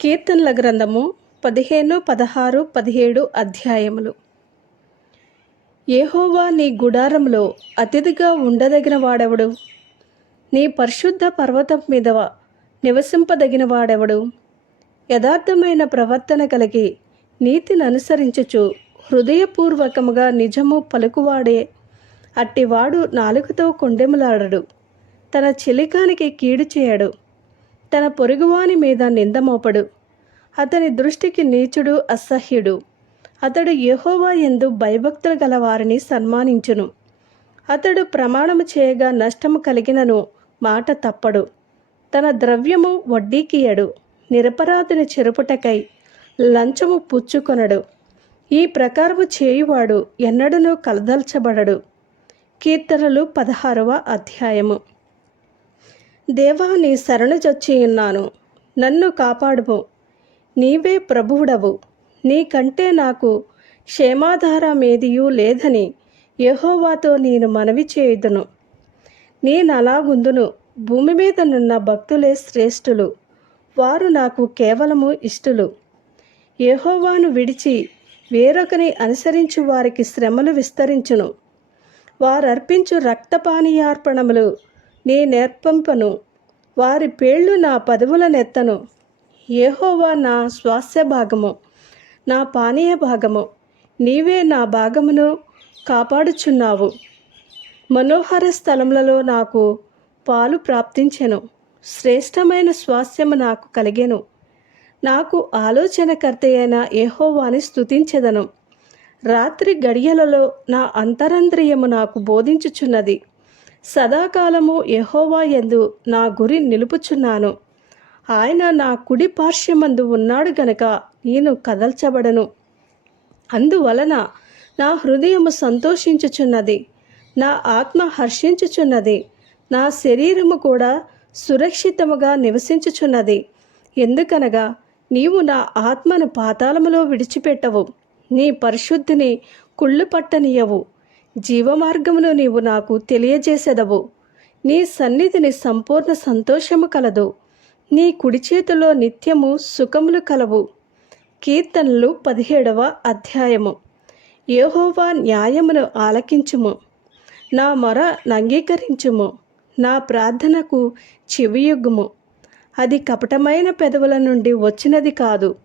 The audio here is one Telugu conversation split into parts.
కీర్తనల గ్రంథము పదిహేను పదహారు పదిహేడు అధ్యాయములు. ఏహోవా నీ గుడారంలో అతిథిగా ఉండదగిన వాడెవడు? నీ పరిశుద్ధ పర్వతం మీద నివసింపదగిన వాడెవడు యథార్థమైన ప్రవర్తన కలిగి నీతిని అనుసరించుచు హృదయపూర్వకముగా నిజము పలుకువాడే అట్టివాడు నాలుకతో కొండెములాడడు. తన చెలికానికి కీడు చేయడు. తన పొరుగువాని మీద నిందమోపడు అతని దృష్టికి నీచుడు అసహ్యుడు. అతడు యహోవా ఎందు భయభక్తులు గల వారిని సన్మానించును. అతడు ప్రమాణము చేయగా నష్టము కలిగినను మాట తప్పడు. తన ద్రవ్యము వడ్డీకియడు నిరపరాధిని చెరుపుటకై లంచము పుచ్చుకొనడు. ఈ ప్రకారము చేయువాడు ఎన్నడనూ కలదల్చబడడు. కీర్తనలు పదహారవ అధ్యాయము. దేవా నీ శరణుజొచ్చి ఉన్నాను. నన్ను కాపాడుము. నీవే ప్రభువుడవు. నీకంటే నాకు క్షేమాధారమేదియూ లేదని యెహోవాతో నేను మనవి చేయుదును. నేనలాగుందును. భూమి మీద నున్న భక్తులే శ్రేష్ఠులు. వారు నాకు కేవలము ఇష్టులు. యహోవాను విడిచి వేరొకని అనుసరించు వారికి శ్రమలు విస్తరించును. వారర్పించు రక్తపానీయార్పణములు నీ నేర్పంపను. వారి పేళ్ళు నా పదవుల నెత్తను. ఏహోవా నా స్వాస్థ్య భాగము నా పానీయ భాగము. నీవే నా భాగమును కాపాడుచున్నావు. మనోహర స్థలములలో నాకు పాలు ప్రాప్తించెను. శ్రేష్టమైన స్వాస్థ్యము నాకు కలిగెను. నాకు ఆలోచనకర్త అయిన ఏహోవాని స్థుతించెదను రాత్రి గడియలలో నా అంతరంద్రియము నాకు బోధించుచున్నది. సదాకాలము ఎహోవా ఎందు నా గురి నిలుపుచున్నాను. ఆయన నా కుడి పార్శ్వమందు ఉన్నాడు గనక నేను కదల్చబడను. అందువలన నా హృదయము సంతోషించుచున్నది నా ఆత్మ హర్షించుచున్నది నా శరీరము కూడా సురక్షితముగా నివసించుచున్నది. ఎందుకనగా నీవు నా ఆత్మను పాతాళములో విడిచిపెట్టవు నీ పరిశుద్ధిని కుళ్ళు పట్టనీయవు జీవమార్గమును నీవు నాకు తెలియజేసెదవు. నీ సన్నిధిని సంపూర్ణ సంతోషము కలదు. నీ కుడి చేతిలో నిత్యము సుఖములు కలవు. కీర్తనలు పదిహేడవ అధ్యాయము. యెహోవా న్యాయమును ఆలకించుము. నా మొర అంగీకరించుము నా ప్రార్థనకు చెవియుగ్గుము. అది కపటమైన పెదవుల నుండి వచ్చినది కాదు.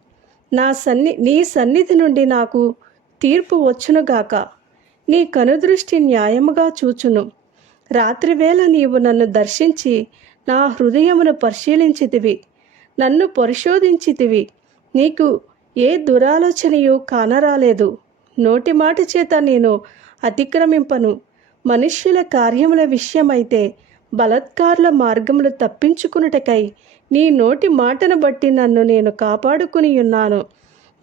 నా సన్ని నీ సన్నిధి నుండి నాకు తీర్పు వచ్చునుగాక. నీ కనుదృష్టి న్యాయముగా చూచును. రాత్రివేళ నీవు నన్ను దర్శించి నా హృదయమును పరిశీలించితివి నన్ను పరిశోధించితివి. నీకు ఏ దురాలోచనయు కానరాలేదు. నోటి మాట చేత నేను అతిక్రమింపను. మనుష్యుల కార్యముల విషయమైతే బలత్కారుల మార్గములు తప్పించుకునుటకై నీ నోటి మాటను బట్టి నన్ను నేను కాపాడుకుని ఉన్నాను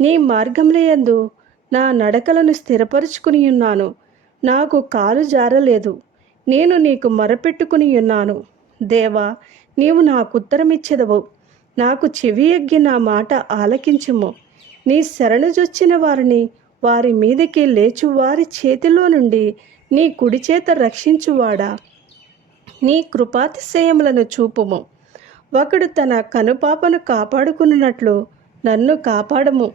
నీ మార్గములయందు నా నడకలను స్థిరపరుచుకుని ఉన్నాను. నాకు కాలు జారలేదు. నేను నీకు మొరపెట్టుకుని ఉన్నాను. దేవా నీవు నాకు ఉత్తరమిచ్చెదవు. నాకు చెవి ఎగ్గి నా మాట ఆలకించుము. నీ శరణుజొచ్చిన వారిని వారి మీదకి లేచు వారి చేతిలో నుండి నీ కుడి చేత రక్షించువాడా? నీ కృపాతిశయములను చూపుము. ఒకడు తన కనుపాపను కాపాడుకున్నట్లు నన్ను కాపాడము.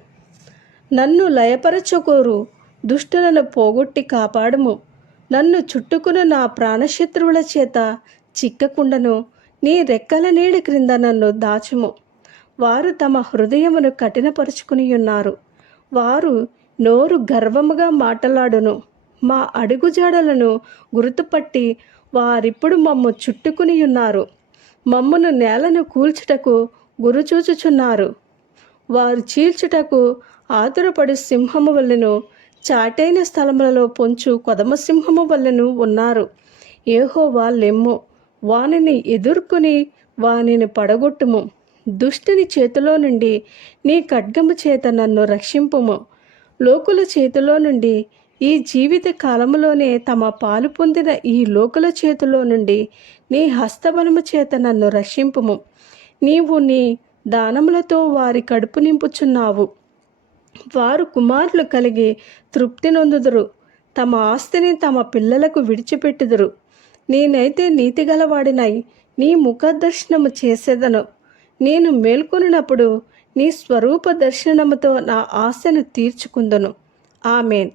నన్ను లయపరచుకోరు. దుష్టులను పోగొట్టి కాపాడము. నన్ను చుట్టుకున్న నా ప్రాణశత్రువుల చేత చిక్కకుండను. నీ రెక్కల నీడి క్రింద నన్ను దాచుము. వారు తమ హృదయమును కఠినపరుచుకుని ఉన్నారు వారు నోరు గర్వముగా మాటలాడును. మా అడుగుజాడలను గుర్తుపట్టి వారిప్పుడు మమ్ము చుట్టుకుని ఉన్నారు మమ్మను నేలను కూల్చుటకు గురుచూచుచున్నారు. వారు చీల్చుటకు ఆతురపడు సింహము వల్లెను చాటైన స్థలములలో పొంచు కొదమ సింహము వల్లెను ఉన్నారు. ఏహోవా లెమ్ము. వానిని ఎదుర్కొని వానిని పడగొట్టుము. దుష్టుని చేతిలో నుండి నీ ఖడ్గము చేత నన్ను రక్షింపుము. లోకుల చేతిలో నుండి ఈ జీవిత కాలములోనే తమ పాలు పొందిన ఈ లోకుల చేతిలో నుండి నీ హస్తబలము చేత నన్ను రక్షింపుము. నీవు నీ దానములతో వారి కడుపు నింపుచున్నావు. వారు కుమారులు కలిగి తృప్తి నొందుదురు. తమ ఆస్తిని తమ పిల్లలకు విడిచిపెట్టుదురు. నేనైతే నీతిగలవాడినై నీ ముఖదర్శనము చేసేదను. నేను మేల్కొనినప్పుడు నీ స్వరూప దర్శనముతో నా ఆశను తీర్చుకుందును. ఆమెన్.